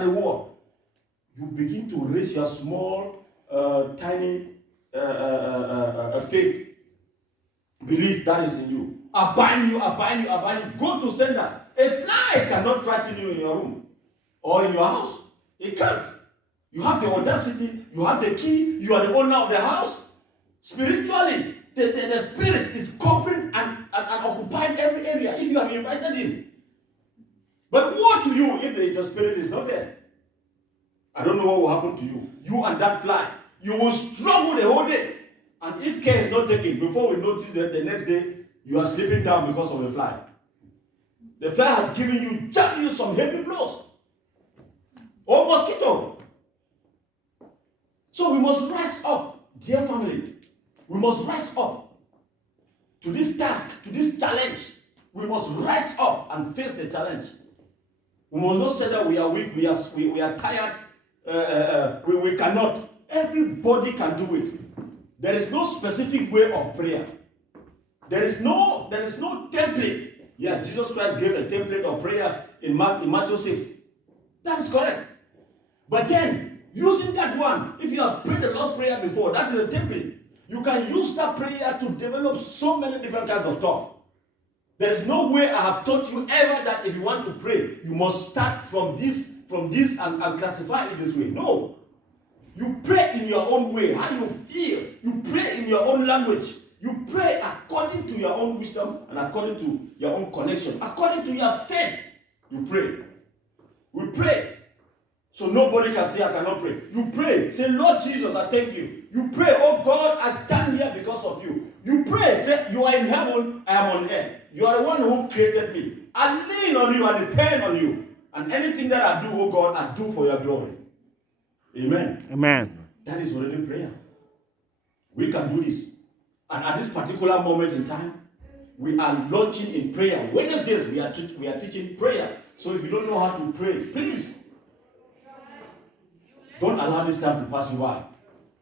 the war, you begin to raise your small, tiny faith. Belief that is in you. I bind you. Go to sender. A fly cannot frighten you in your room or in your house. It can't. You have the audacity, you have the key, you are the owner of the house. Spiritually, the spirit is covering and occupying every area if you have invited him. But woe to you if the spirit is not there. I don't know what will happen to you. You and that fly. You will struggle the whole day. And if care is not taken, before we notice that the next day, you are sleeping down because of the fly. The fly has given you, jabbed you some heavy blows. Or mosquito. So we must rise up, dear family. We must rise up to this task, to this challenge. We must rise up and face the challenge. We must not say that we are weak, we are tired, we cannot. Everybody can do it. There is no specific way of prayer. There is no template. Yeah, Jesus Christ gave a template of prayer in Matthew 6. That is correct. But then, using that one, if you have prayed the Lord's Prayer before, that is a template. You can use that prayer to develop so many different kinds of stuff. There is no way I have taught you ever that if you want to pray, you must start from this and classify it this way. No. You pray in your own way, how you feel. You pray in your own language. You pray according to your own wisdom and according to your own connection. According to your faith, you pray. We pray. So nobody can say, I cannot pray. You pray. Say, Lord Jesus, I thank you. You pray, oh God, I stand here because of you. You pray. Say, you are in heaven, I am on earth. You are the one who created me. I lean on you, I depend on you. And anything that I do, oh God, I do for your glory. Amen. Amen. That is already prayer. We can do this. And at this particular moment in time, we are launching in prayer. Wednesdays, we are teaching prayer. So if you don't know how to pray, please don't allow this time to pass you by.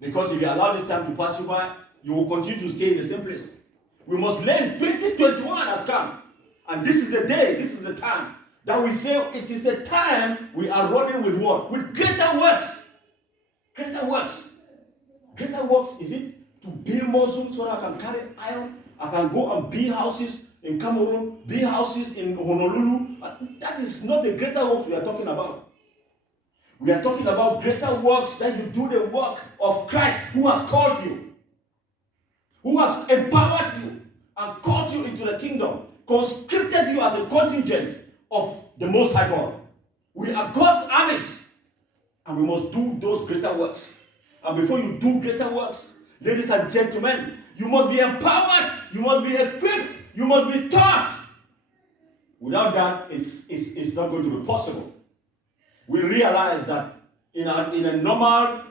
Because if you allow this time to pass you by, you will continue to stay in the same place. We must learn. 2021 has come. And this is the day, this is the time that we say it is the time we are running with what? With greater works. Greater works. Greater works, is it to build muscle so that I can carry iron? I can go and build houses in Cameroon, build houses in Honolulu. That is not the greater works we are talking about. We are talking about greater works that you do the work of Christ who has called you, who has empowered you and called you into the kingdom, conscripted you as a contingent of the Most High God. We are God's armies, and we must do those greater works. And before you do greater works, ladies and gentlemen, you must be empowered, you must be equipped, you must be taught. Without that, it's not going to be possible. We realize that in a normal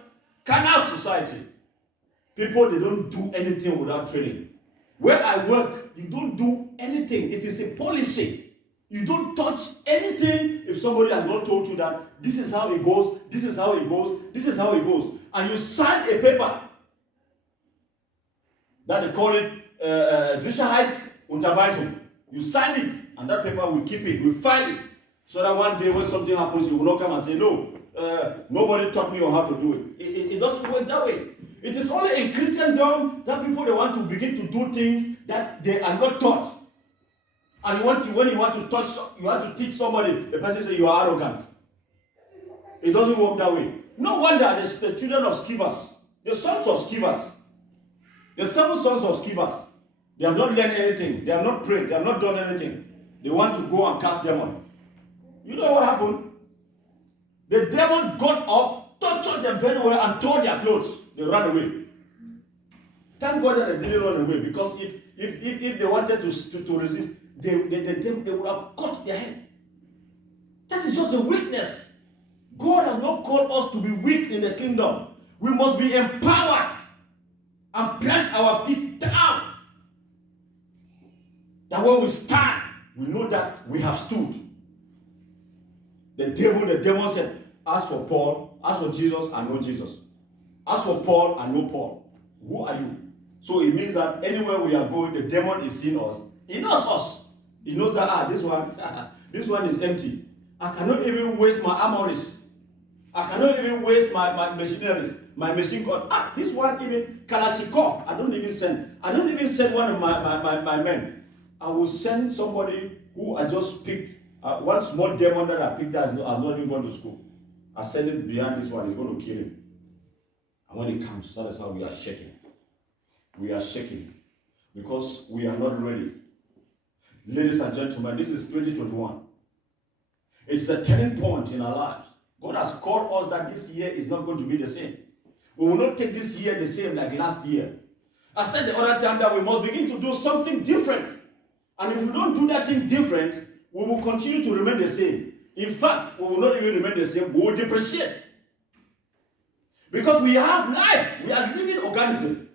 carnal society, people, they don't do anything without training. Where I work, you don't do anything. It is a policy. You don't touch anything if somebody has not told you that this is how it goes, this is how it goes, this is how it goes. And you sign a paper that they call it Sicherheitsunterweisung. You sign it, and that paper will keep it, will file it. So that one day when something happens, you will not come and say, no, nobody taught me how to do it. It doesn't work that way. It is only in Christendom that people, they want to begin to do things that they are not taught. And when you want to teach somebody, the person says you are arrogant. It doesn't work that way. No wonder the children of Scevas, the sons of Scevas, the 7 sons of Scevas, they have not learned anything. They have not prayed. They have not done anything. They want to go and cast demon. You know what happened? The demon got up, tortured them very well, and tore their clothes. They ran away. Thank God that they didn't run away, because if they wanted to resist, they would have cut their head. That is just a weakness. God has not called us to be weak in the kingdom. We must be empowered and plant our feet down. That when we stand, we know that we have stood. The demon said, as for Paul, as for Jesus, I know Jesus. As for Paul, I know Paul. Who are you? So it means that anywhere we are going, the demon is seeing us. He knows us. He knows that, this one is empty. I cannot even waste my armories I cannot even waste my machineries, my machine gun. This one even Kalashnikov. I don't even send one of my men. I will send somebody who I just picked. One small demon that I picked that has not even gone to school. I send it behind this one. He's going to kill him. And when it comes, that is how we are shaking. We are shaking because we are not ready. Ladies and gentlemen, this is 2021. It's a turning point in our lives. God has called us that this year is not going to be the same. We will not take this year the same like last year. I said the other time that we must begin to do something different. And if we don't do that thing different, we will continue to remain the same. In fact, we will not even remain the same. We will depreciate. Because we have life. We are living organism.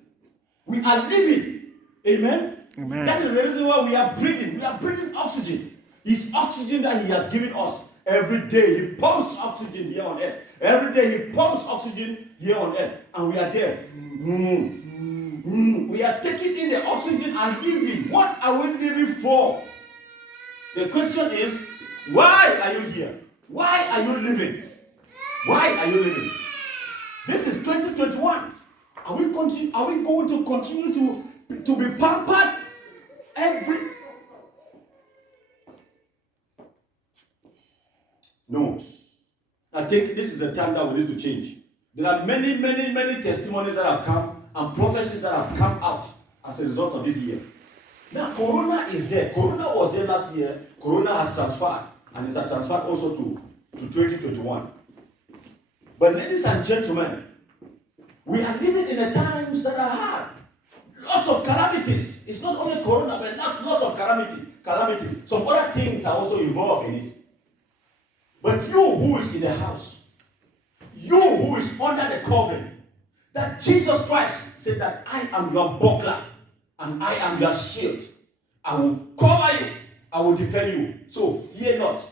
We are living. Amen? Amen. That is the reason why we are breathing. We are breathing oxygen. It's oxygen that he has given us. Every day he pumps oxygen here on earth. Every day he pumps oxygen here on earth. And we are there. We are taking in the oxygen and living. What are we living for? The question is, why are you here? Why are you living? Why are you living? This is 2021. Are we going to continue to be pampered No. I think this is the time that we need to change. There are many testimonies that have come and prophecies that have come out as a result of this year. Now, Corona is there. Corona was there last year. Corona has transferred, and it's transferred also to 2021. But ladies and gentlemen, we are living in the times that are hard. Lots of calamities. It's not only Corona, but lots of calamities. Some other things are also involved in it. But you who is in the house, you who is under the covering, that Jesus Christ said that I am your buckler and I am your shield. I will cover you. I will defend you. So fear not.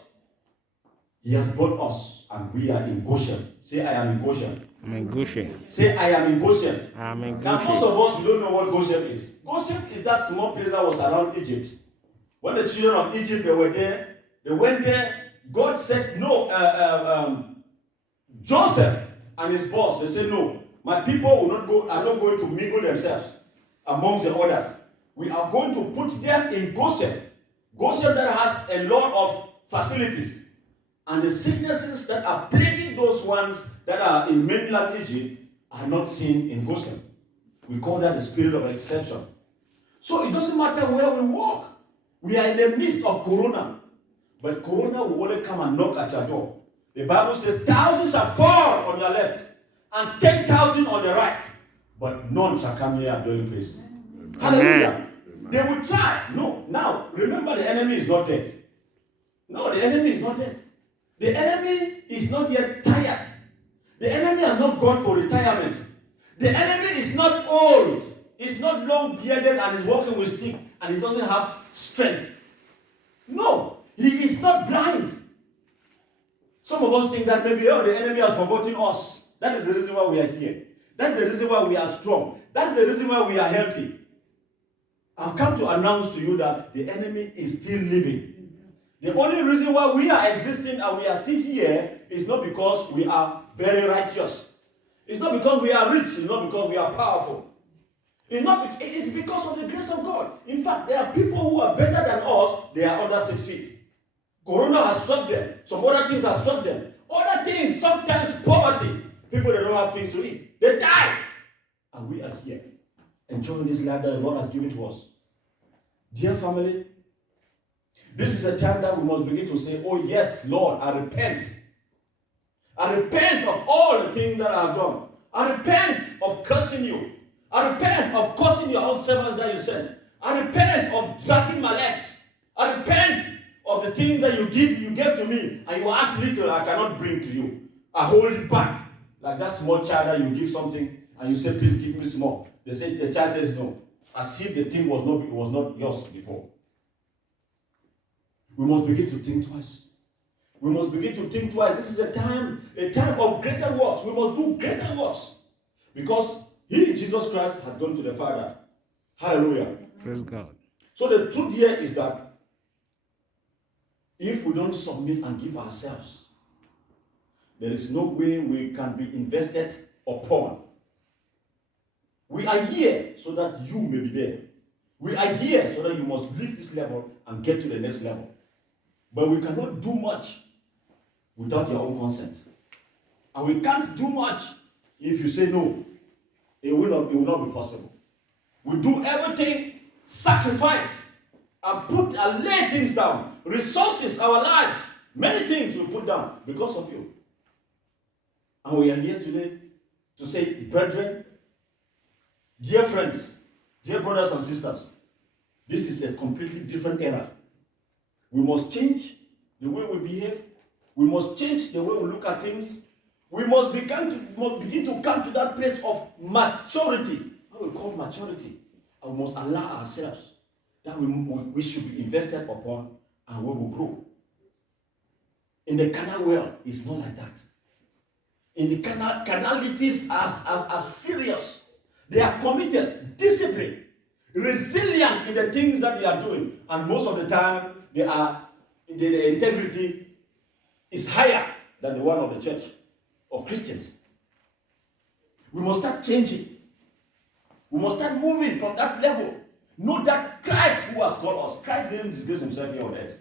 He has brought us and we are in Goshen. Say, I am in Goshen. I'm in Goshen. Say, I am in Goshen. I'm in Goshen. Now, most of us, we don't know what Goshen is. Goshen is that small place that was around Egypt. When the children of Egypt, they were there, they went there. God said, no, Joseph and his boss, they said, no, my people are not going to mingle themselves amongst the others. We are going to put them in Goshen. Goshen that has a lot of facilities. And the sicknesses that are plaguing those ones that are in mainland Egypt are not seen in Goshen. We call that the spirit of exception. So it doesn't matter where we walk. We are in the midst of Corona. But Corona will only come and knock at your door. The Bible says, thousands shall fall on your left and 10,000 on the right. But none shall come near your dwelling place. Amen. Hallelujah. Amen. They will try. No. Now, remember the enemy is not dead. No, the enemy is not dead. The enemy is not yet tired. The enemy has not gone for retirement. The enemy is not old. He's not long bearded and is walking with stick and he doesn't have strength. No, he is not blind. Some of us think that maybe the enemy has forgotten us. That is the reason why we are here. That's the reason why we are strong. That is the reason why we are healthy. I've come to announce to you that the enemy is still living. The only reason why we are existing and we are still here is not because we are very righteous. It's not because we are rich. It's not because we are powerful. It's because of the grace of God. In fact, there are people who are better than us. They are under 6 feet. Corona has struck them. Some other things have struck them. Other things, sometimes poverty. People that don't have things to eat. They die. And we are here, enjoying this life that the Lord has given to us. Dear family, this is a time that we must begin to say, oh yes, Lord, I repent. I repent of all the things that I have done. I repent of cursing you. I repent of cursing your own servants that you sent. I repent of dragging my legs. I repent of the things that you gave to me, and you ask little, I cannot bring to you. I hold it back. Like that small child that you give something, and you say, please give me small. The child says no. As if the thing was not yours before. We must begin to think twice. We must begin to think twice. This is a time of greater works. We must do greater works. Because He, Jesus Christ, has gone to the Father. Hallelujah. Praise God. So the truth here is that if we don't submit and give ourselves, there is no way we can be invested upon. We are here so that you may be there. We are here so that you must leave this level and get to the next level. But we cannot do much without your own consent. And we can't do much if you say no. It will not be possible. We do everything, sacrifice, and put and lay things down. Resources, our lives, many things we put down because of you. And we are here today to say, brethren, dear friends, dear brothers and sisters, this is a completely different era. We must change the way we behave. We must change the way we look at things. We must begin to come to that place of maturity. What we call maturity. And we must allow ourselves that we should be invested upon and we will grow. In the carnal world, it's not like that. In the carnalities are serious. They are committed, disciplined, resilient in the things that they are doing. And most of the time, the integrity is higher than the one of the church of Christians. We must start changing. We must start moving from that level. Know that Christ who has called us, Christ didn't disgrace himself here on earth.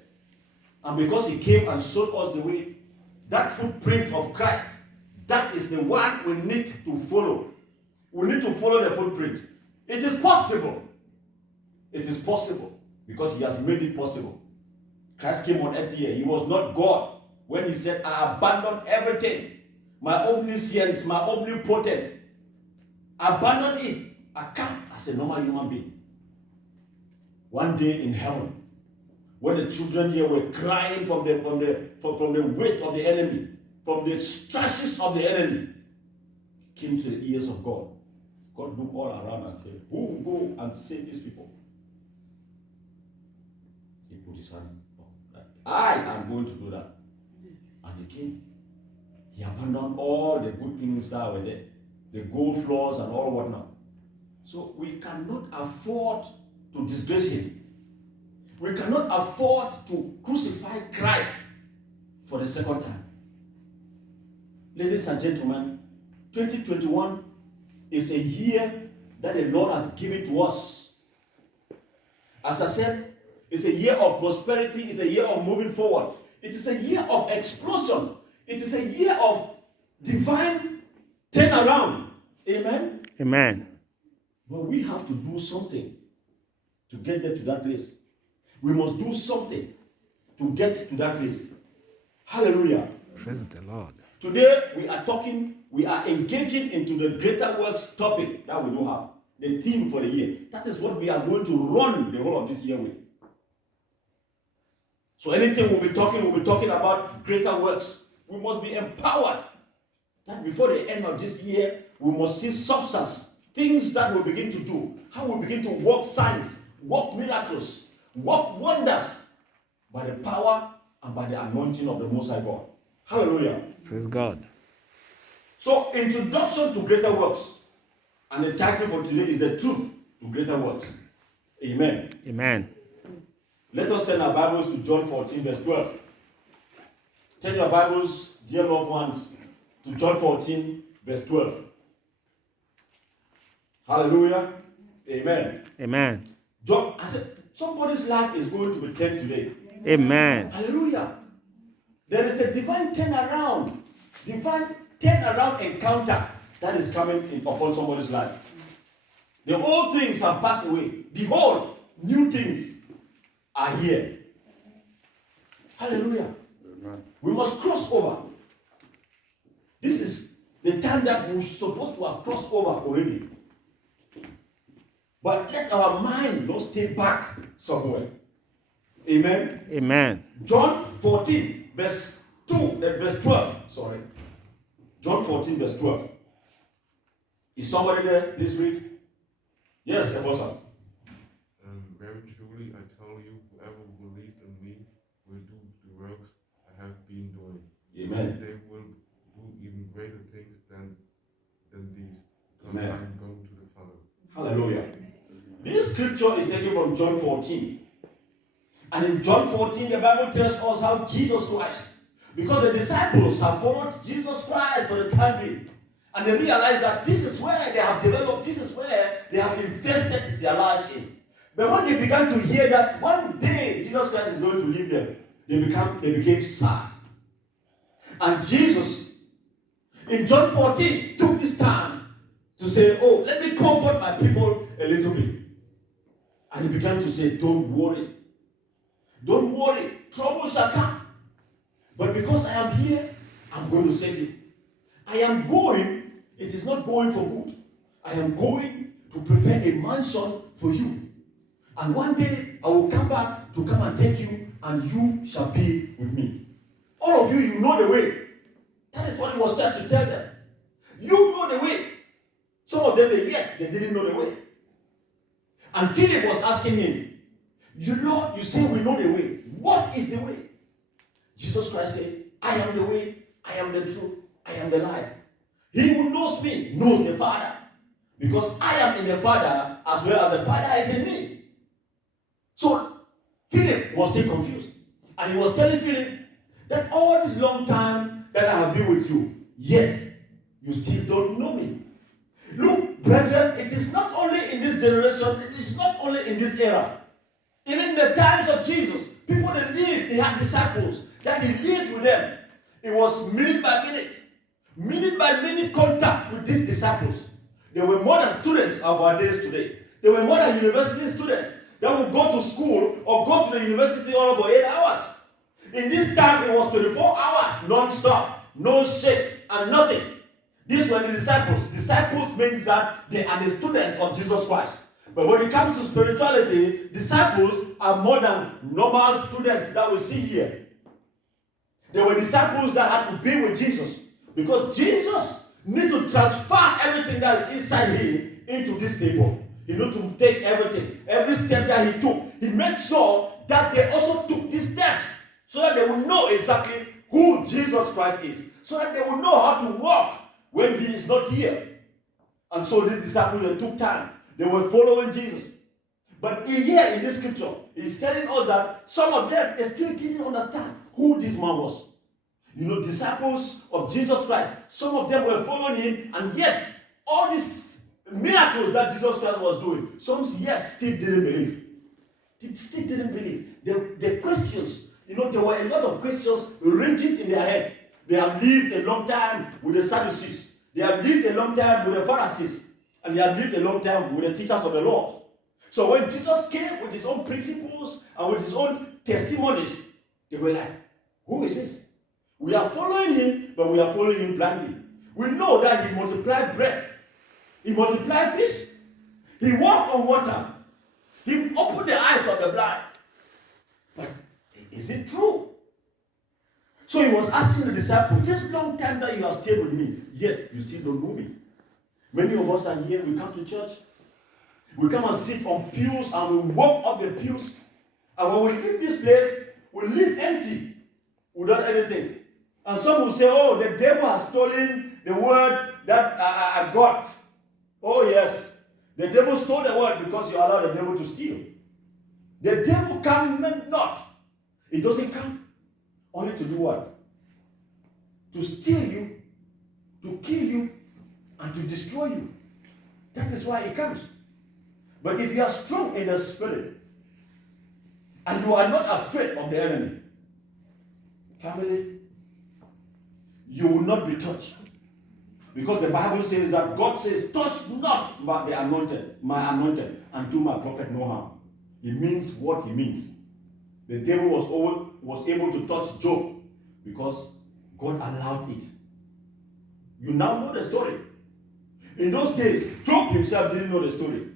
And because he came and showed us the way, that footprint of Christ, that is the one we need to follow. We need to follow the footprint. It is possible. It is possible because he has made it possible. Christ came on earth here. He was not God when he said, I abandon everything. My omniscience, my omnipotent. Abandon it. I come as a normal human being. One day in heaven, when the children here were crying from the weight of the enemy, from the stresses of the enemy, came to the ears of God. God looked all around and said, who will go and save these people? He put his hand up. I am going to do that. And he came. He abandoned all the good things that were there, the gold floors and all whatnot. So we cannot afford to disgrace him. We cannot afford to crucify Christ for the second time. Ladies and gentlemen, 2021 is a year that the Lord has given to us. As I said, it's a year of prosperity, it's a year of moving forward. It is a year of explosion. It is a year of divine turnaround. Amen? Amen. But we have to do something to get there to that place. We must do something to get to that place. Hallelujah. Praise the Lord. Today we are engaging into the greater works topic that we do have. The theme for the year. That is what we are going to run the whole of this year with. So anything we'll be talking about greater works. We must be empowered that before the end of this year, we must see substance, things that we begin to do, how we begin to work signs, work miracles, work wonders by the power and by the anointing of the Most High God. Hallelujah. Praise God. So, introduction to greater works. And the title for today is The Truth to Greater Works. Amen. Amen. Let us turn our Bibles to John 14, verse 12. Turn your Bibles, dear loved ones, to John 14, verse 12. Hallelujah. Amen. Amen. John, I said, somebody's life is going to be turned today. Amen. Hallelujah. There is a divine turnaround encounter that is coming upon somebody's life. The old things have passed away. Behold, new things are here. Hallelujah. Amen. We must cross over. This is the time that we're supposed to have crossed over already. But let our mind not stay back somewhere. Amen. Amen. John 14, verse 12. Sorry. John 14, verse 12. Is somebody there? Please read. Yes, Evosa. Very truly, I tell you, whoever believes in me will do the works I have been doing. Amen. They will do even greater things than these, because Amen. I am going to the Father. Hallelujah. This scripture is taken from John 14. And in John 14, the Bible tells us how Jesus Christ Because the disciples have followed Jesus Christ for the time being. And they realize that this is where they have developed, this is where they have invested their lives in. But when they began to hear that one day Jesus Christ is going to leave them, they became sad. And Jesus, in John 14, took this time to say, oh, let me comfort my people a little bit. And he began to say, don't worry. Don't worry. Trouble shall come. But because I am here, I'm going to save you. I am going, it is not going for good. I am going to prepare a mansion for you. And one day, I will come back to come and take you, and you shall be with me. All of you, you know the way. That is what he was trying to tell them. You know the way. Some of them, they didn't know the way. And Philip was asking him, Lord, you say we know the way. What is the way? Jesus Christ said, I am the way, I am the truth, I am the life. He who knows me knows the Father. Because I am in the Father as well as the Father is in me. So Philip was still confused. And he was telling Philip that all this long time that I have been with you, yet you still don't know me. Look, brethren, it is not only in this generation, it is not only in this era. Even in the times of Jesus, people that lived, they had disciples, that he lived with them. It was minute by minute contact with these disciples. They were more than students of our days today. They were more than university students that would go to school or go to the university all for 8 hours. In this time, it was 24 hours non-stop, no shake and nothing. These were the disciples. Disciples means that they are the students of Jesus Christ. But when it comes to spirituality, disciples are more than normal students that we see here. They were disciples that had to be with Jesus. Because Jesus needs to transfer everything that is inside him into these people. He needs to take everything. Every step that he took, he made sure that they also took these steps so that they will know exactly who Jesus Christ is. So that they will know how to walk when he is not here. And so these disciples, they took time. They were following Jesus. But here in this scripture, he's telling us that some of them, they still didn't understand who this man was. You know, disciples of Jesus Christ, some of them were following him, and yet all these miracles that Jesus Christ was doing, some yet still didn't believe. They still didn't believe. The questions, you know, there were a lot of questions ringing in their head. They have lived a long time with the Sadducees. They have lived a long time with the Pharisees. And they have lived a long time with the teachers of the law. So when Jesus came with his own principles and with his own testimonies, they were like, who is this? We are following him, but we are following him blindly. We know that he multiplied bread. He multiplied fish. He walked on water. He opened the eyes of the blind. But is it true? So he was asking the disciples, this long time that you have stayed with me, yet you still don't know me. Many of us are here, we come to church. We come and sit on pews and we walk up the pews. And when we leave this place, we leave empty without anything. And some will say, oh, the devil has stolen the word that I got. Oh, yes. The devil stole the word because you allowed the devil to steal. The devil comes not. It doesn't come only to do what? To steal you, to kill you, and to destroy you. That is why it comes. But if you are strong in the spirit, and you are not afraid of the enemy, family, you will not be touched. Because the Bible says that God says, touch not my anointed, and do my prophet no harm. It means what he means. The devil was able to touch Job because God allowed it. You now know the story. In those days, Job himself didn't know the story.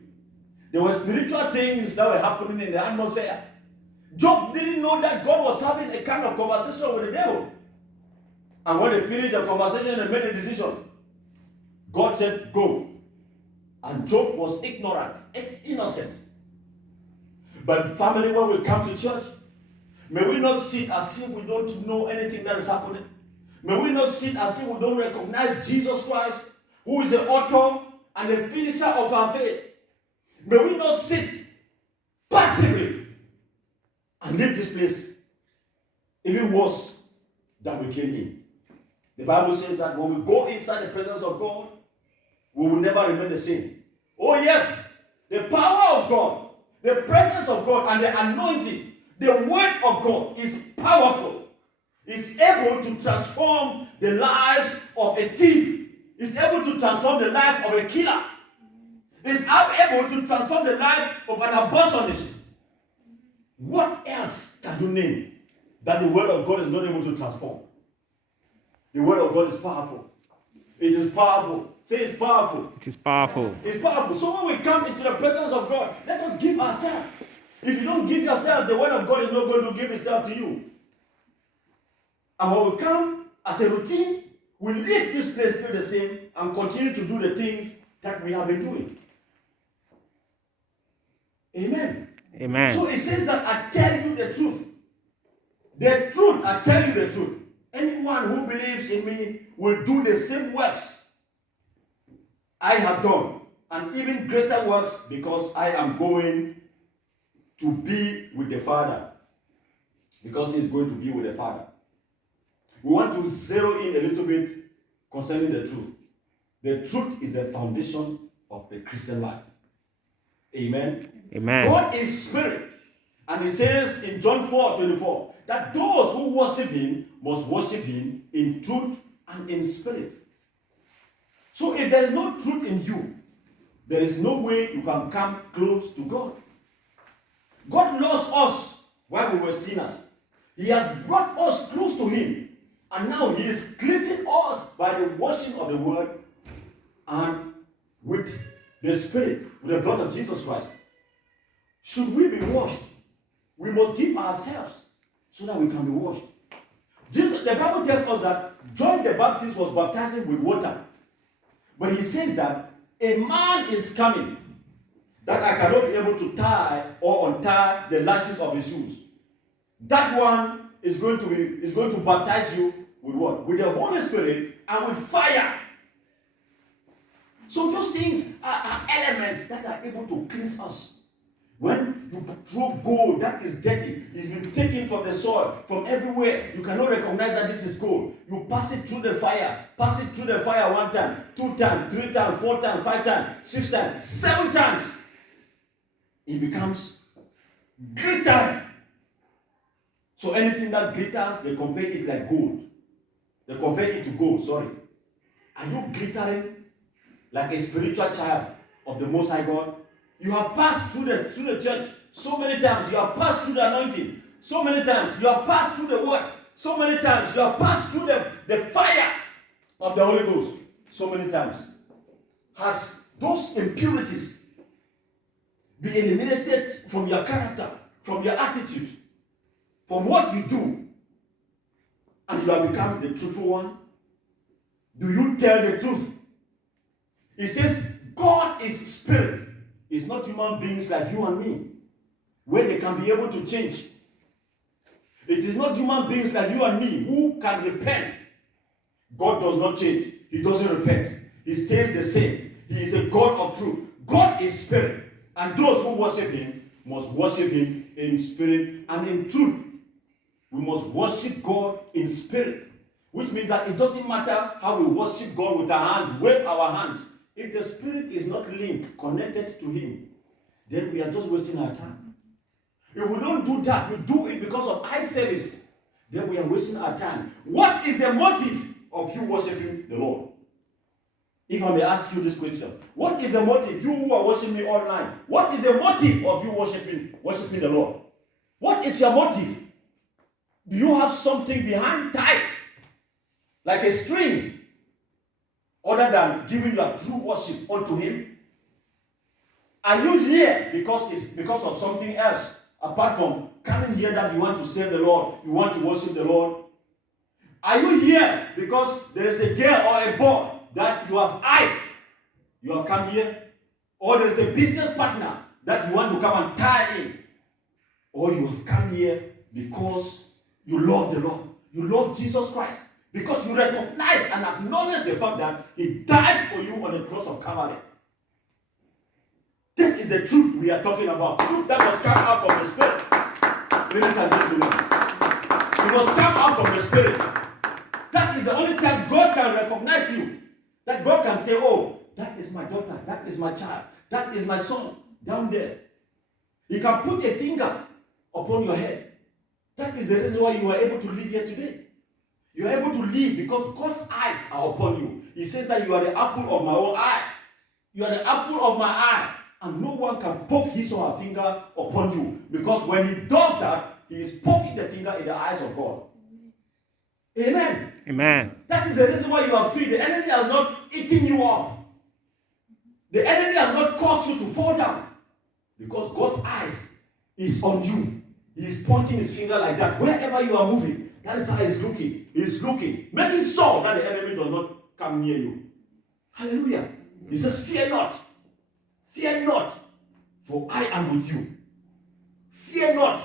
There were spiritual things that were happening in the atmosphere. Job didn't know that God was having a kind of conversation with the devil. And when they finished the conversation and made a decision, God said, go. And Job was ignorant, innocent. But family, when we come to church, may we not sit as if we don't know anything that is happening. May we not sit as if we don't recognize Jesus Christ, who is the author and the finisher of our faith. May we not sit passively and leave this place. Even worse, that we came in. The Bible says that when we go inside the presence of God, we will never remain the same. Oh yes, the power of God, the presence of God, and the anointing, the word of God is powerful. It's able to transform the lives of a thief. It's able to transform the life of a killer. It's able to transform the life of an abortionist. What else can you name that the word of God is not able to transform? The word of God is powerful. It is powerful. Say it's powerful. It is powerful. It's powerful. So when we come into the presence of God, let us give ourselves. If you don't give yourself, the word of God is not going to give itself to you. And when we come as a routine, we leave this place still the same and continue to do the things that we have been doing. Amen. Amen. So it says that I tell you the truth. The truth, I tell you the truth. Anyone who believes in me will do the same works I have done, and even greater works, because I am going to be with the Father. Because he is going to be with the Father. We want to zero in a little bit concerning the truth. The truth is the foundation of the Christian life. Amen. Amen. God is spirit. And he says in John 4:24 that those who worship him must worship him in truth and in spirit. So if there is no truth in you, there is no way you can come close to God. God loves us while we were sinners. He has brought us close to him. And now he is cleansing us by the washing of the word and with the spirit, with the blood of Jesus Christ. Should we be washed, we must give ourselves so that we can be washed. The Bible tells us that John the Baptist was baptizing with water. But he says that a man is coming that I cannot be able to tie or untie the lashes of his shoes. That one is going to baptize you with what? With the Holy Spirit and with fire. So those things are elements that are able to cleanse us. When you throw gold that is dirty, it's been taken from the soil, from everywhere, you cannot recognize that this is gold. You pass it through the fire. Pass it through the fire 1 time, 2 times, 3 times, 4 times, 5 times, 6 times, 7 times. It becomes glittering. So anything that glitters, they compare it like gold. They compare it to gold, sorry. Are you glittering like a spiritual child of the Most High God? You have passed through the church so many times. You have passed through the anointing so many times. You have passed through the word so many times. You have passed through the fire of the Holy Ghost so many times. Has those impurities been eliminated from your character, from your attitude, from what you do, and you have become the truthful one? Do you tell the truth? It says God is spirit. It's not human beings like you and me, where they can be able to change. It is not human beings like you and me who can repent. God does not change. He doesn't repent. He stays the same. He is a God of truth. God is spirit. And those who worship him must worship him in spirit and in truth. We must worship God in spirit. Which means that it doesn't matter how we worship God with our hands, wave our hands. If the spirit is not linked, connected to him, then we are just wasting our time. If we don't do that, we do it because of eye service, then we are wasting our time. What is the motive of you worshiping the Lord? If I may ask you this question, what is the motive? You who are worshiping me online, what is the motive of you worshiping the Lord? What is your motive? Do you have something behind tight, like a string, other than giving your true worship unto him? Are you here because it's because of something else, apart from coming here that you want to serve the Lord, you want to worship the Lord? Are you here because there is a girl or a boy that you have eyed, you have come here? Or there is a business partner that you want to come and tie in? Or you have come here because you love the Lord, you love Jesus Christ, because you recognize and acknowledge the fact that he died for you on the cross of Calvary. This is the truth we are talking about. Truth that must come out from the Spirit. Ladies and gentlemen, it must come out from the Spirit. That is the only time God can recognize you. That God can say, oh, that is my daughter, that is my child, that is my son down there. He can put a finger upon your head. That is the reason why you are able to live here today. You are able to live because God's eyes are upon you. He says that you are the apple of my own eye. You are the apple of my eye. And no one can poke his or her finger upon you. Because when he does that, he is poking the finger in the eyes of God. Amen. Amen. That is the reason why you are free. The enemy has not eaten you up. The enemy has not caused you to fall down. Because God's eyes is on you. He is pointing his finger like that. Wherever you are moving, that is how he's looking. He's looking, making sure that the enemy does not come near you. Hallelujah. He says, fear not. Fear not, for I am with you. Fear not,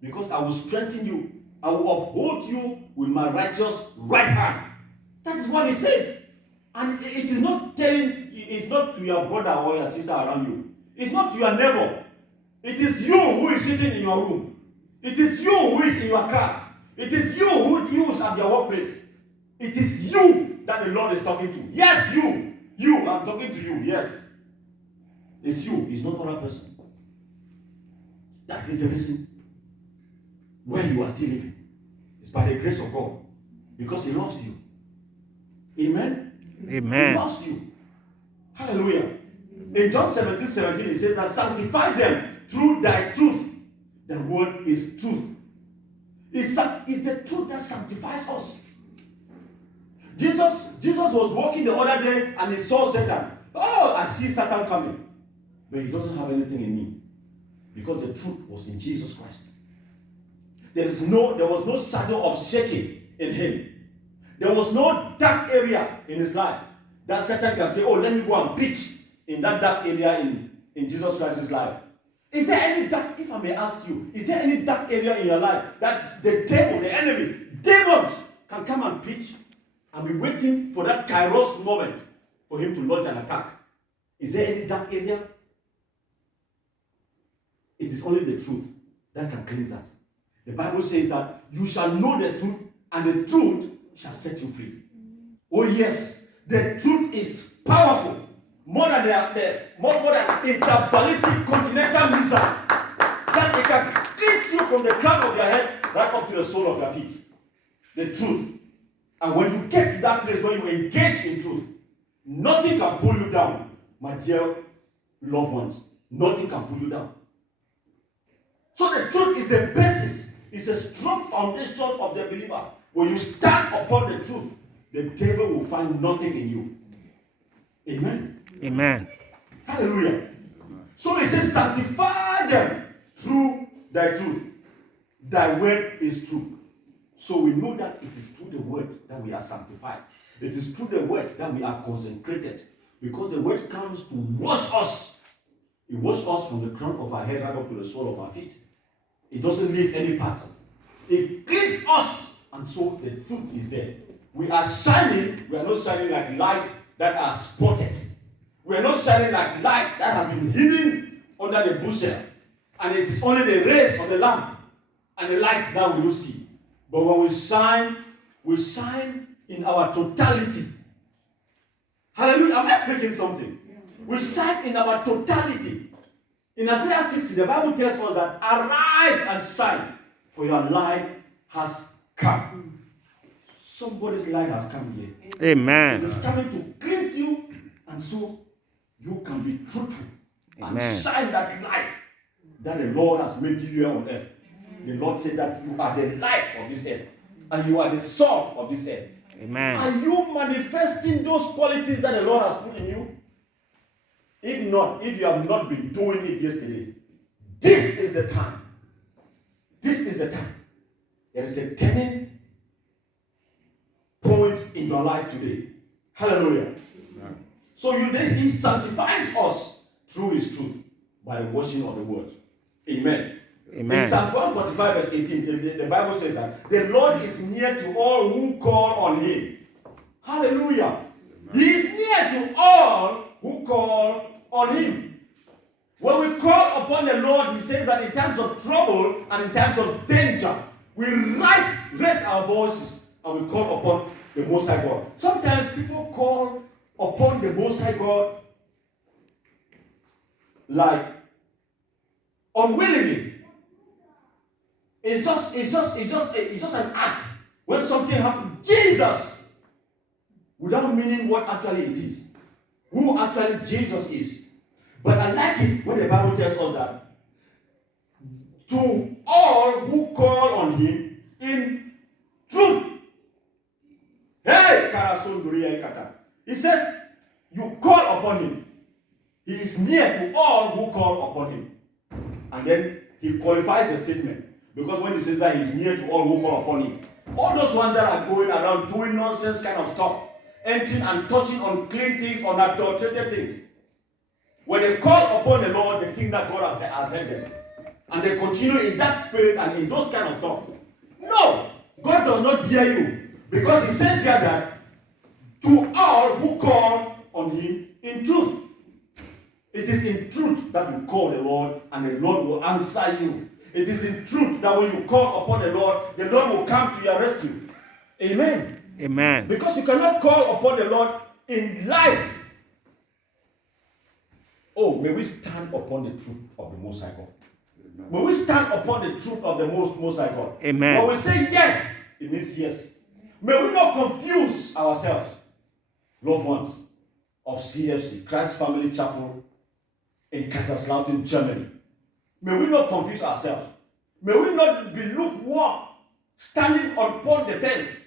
because I will strengthen you. I will uphold you with my righteous right hand. That is what he says. And it is not telling, it's not to your brother or your sister around you. It's not to your neighbor. It is you who is sitting in your room. It is you who is in your car. It is you who is at your workplace. It is you that the Lord is talking to. Yes, you. You, I'm talking to you. Yes. It's you. It's not another person. That is the reason why you are still living. It's by the grace of God. Because he loves you. Amen? Amen. He loves you. Hallelujah. In John 17:17, it says that sanctify them through thy truth. The word is truth. It's the truth that sanctifies us. Jesus was walking the other day and he saw Satan. Oh, I see Satan coming. But he doesn't have anything in me. Because the truth was in Jesus Christ. There was no shadow of shaking in him. There was no dark area in his life that Satan can say, oh, let me go and pitch in that dark area in Jesus Christ's life. Is there any dark, if I may ask you, is there any dark area in your life that the devil, the enemy, demons can come and pitch and be waiting for that kairos moment for him to launch an attack? Is there any dark area? It is only the truth that can cleanse us. The Bible says that you shall know the truth, and the truth shall set you free. Oh yes, the truth is powerful. More than interballistic continental missile. That it can hit you from the crown of your head right up to the sole of your feet. The truth. And when you get to that place where you engage in truth, nothing can pull you down, my dear loved ones. Nothing can pull you down. So the truth is the basis. It's a strong foundation of the believer. When you stand upon the truth, the devil will find nothing in you. Amen. Amen. Hallelujah. So it says, sanctify them through thy truth. Thy word is true. So we know that it is through the word that we are sanctified. It is through the word that we are consecrated. Because the word comes to wash us. It washes us from the crown of our head right up to the sole of our feet. It doesn't leave any pattern. It cleans us. And so the truth is there. We are shining. We are not shining like light that are spotted. We are not shining like light that has been hidden under the bushel. And it is only the rays of the lamp and the light that we don't see. But when we shine in our totality. Hallelujah. Am I speaking something? We shine in our totality. In Isaiah 60, the Bible tells us that arise and shine, for your light has come. Somebody's light has come here. Amen. It is coming to cleanse you, and so you can be truthful. Amen. And shine that light that the Lord has made you here on earth. The Lord said that you are the light of this earth, and you are the salt of this earth. Amen. Are you manifesting those qualities that the Lord has put in you? If not, if you have not been doing it yesterday, this is the time. This is the time. There is a turning point in your life today. Hallelujah. Amen. So he sanctifies us through his truth by the washing of the word. Amen. Amen. In Psalm 145 verse 18, the Bible says that the Lord is near to all who call on him. Hallelujah. Amen. He is near to all who call on him. When we call upon the Lord, he says that in times of trouble and in times of danger, we raise our voices and we call upon the Most High God. Sometimes people call upon the Most High God like unwillingly. It's just an act. When something happens, Jesus, without meaning what actually it is, who actually Jesus is. But I like it when the Bible tells us that to all who call on him in truth. Hey, he says, you call upon him. He is near to all who call upon him. And then he qualifies the statement. Because when he says that he is near to all who call upon him, all those ones that are going around doing nonsense kind of stuff, entering and touching unclean things, unadulterated things, when they call upon the Lord, they think that God has sent them. And they continue in that spirit and in those kind of stuff. No! God does not hear you. Because he says here that to all who call on him in truth. It is in truth that you call the Lord and the Lord will answer you. It is in truth that when you call upon the Lord will come to your rescue. Amen. Amen. Because you cannot call upon the Lord in lies. Oh, may we stand upon the truth of the Most High God. May we stand upon the truth of the Most High God. Amen. When we say yes, it means yes. May we not confuse ourselves, loved ones of CFC, Christ Family Chapel in Kaiserslautern, Germany. May we not confuse ourselves. May we not be lukewarm, standing upon the fence.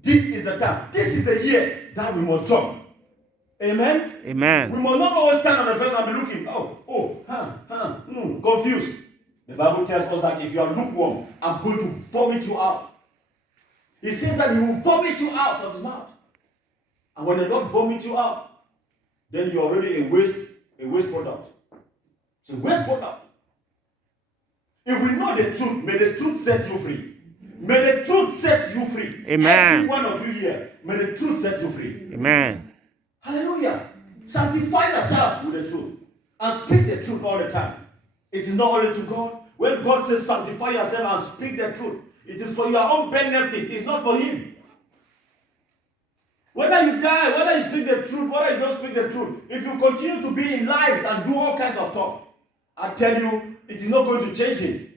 This is the time. This is the year that we must jump. Amen? Amen. We must not always stand on the fence and be looking, confused. The Bible tells us that if you are lukewarm, I'm going to vomit you out. He says that he will vomit you out of his mouth. And when the Lord vomits you out, then you're already a waste product. It's a waste product. If we know the truth, may the truth set you free. May the truth set you free. Amen. Every one of you here, may the truth set you free. Amen. Hallelujah. Sanctify yourself with the truth. And speak the truth all the time. It is not only to God. When God says sanctify yourself and speak the truth, it is for your own benefit. It's not for him. Whether you die, whether you speak the truth, whether you don't speak the truth, if you continue to be in lies and do all kinds of stuff, I tell you, it is not going to change him.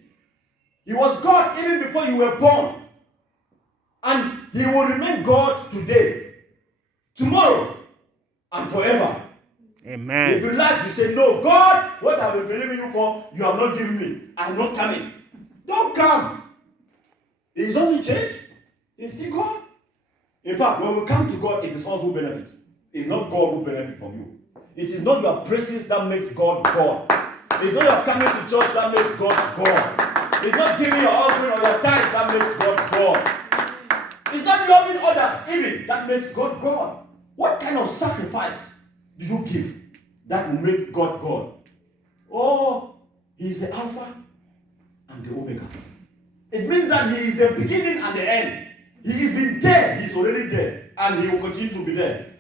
He was God even before you were born. And he will remain God today, tomorrow, and forever. Amen. If you like, you say, no, God, what I've been believing you for, you have not given me. I'm not coming. Don't come. It doesn't change. It's still God. In fact, when we come to God, it is us who benefit. It's not God who benefits from you. It is not your praises that makes God God. It's not your coming to church that makes God God. It's not giving your offering or your tithes that makes God God. It's not loving others even that makes God God. What kind of sacrifice do you give that will make God God? Oh, he is the Alpha and the Omega. It means that he is the beginning and the end. He has been there. He's already there. And he will continue to be there.